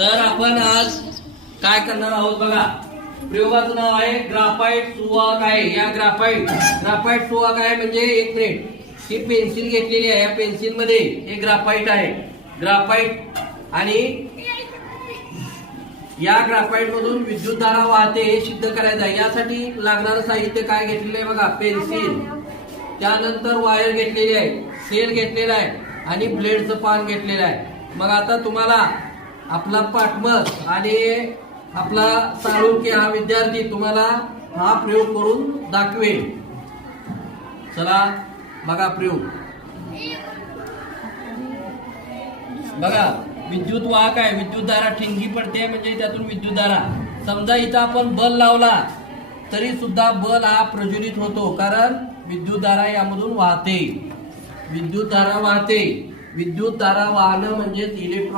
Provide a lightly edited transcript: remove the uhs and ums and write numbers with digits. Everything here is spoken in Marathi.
तर आपण आज काय करणार आहोत बघा. प्रयोगाचं नाव आहे ग्राफाइट सुवाहक आहे. या ग्राफाइट सुवाहक आहे म्हणजे एक मिनिट, ही पेन्सिल घेतलेली आहे. या पेन्सिल मध्ये हे ग्राफाइट आहे. ग्राफाइट आणि या ग्राफाइट मधून विद्युतधारा वाहते हे सिद्ध करायचं आहे. यासाठी लागणारं साहित्य काय घेतलेलं आहे बघा. पेन्सिल, त्यानंतर वायर घेतलेली आहे, सेल घेतलेला आहे आणि ब्लेडचं पान घेतलेलं आहे. मग आता तुम्हाला आपला पार्टनर आणि आपला चालुक्य हा विद्यार्थी तुम्हाला हा प्रयोग करून दाखवेल. चला बघा प्रयोग. बघा विद्युत वाहक आहे, विद्युतधारा ठिणगी पडते म्हणजे त्यातून विद्युतधारा. समजा इथं आपण बल लावला तरी सुद्धा बल हा प्रज्वलित होतो, कारण विद्युतधारा यामधून वाहते. विद्युतधारा वाहते. विद्युतधारा वाहणं म्हणजे इलेक्ट्रॉन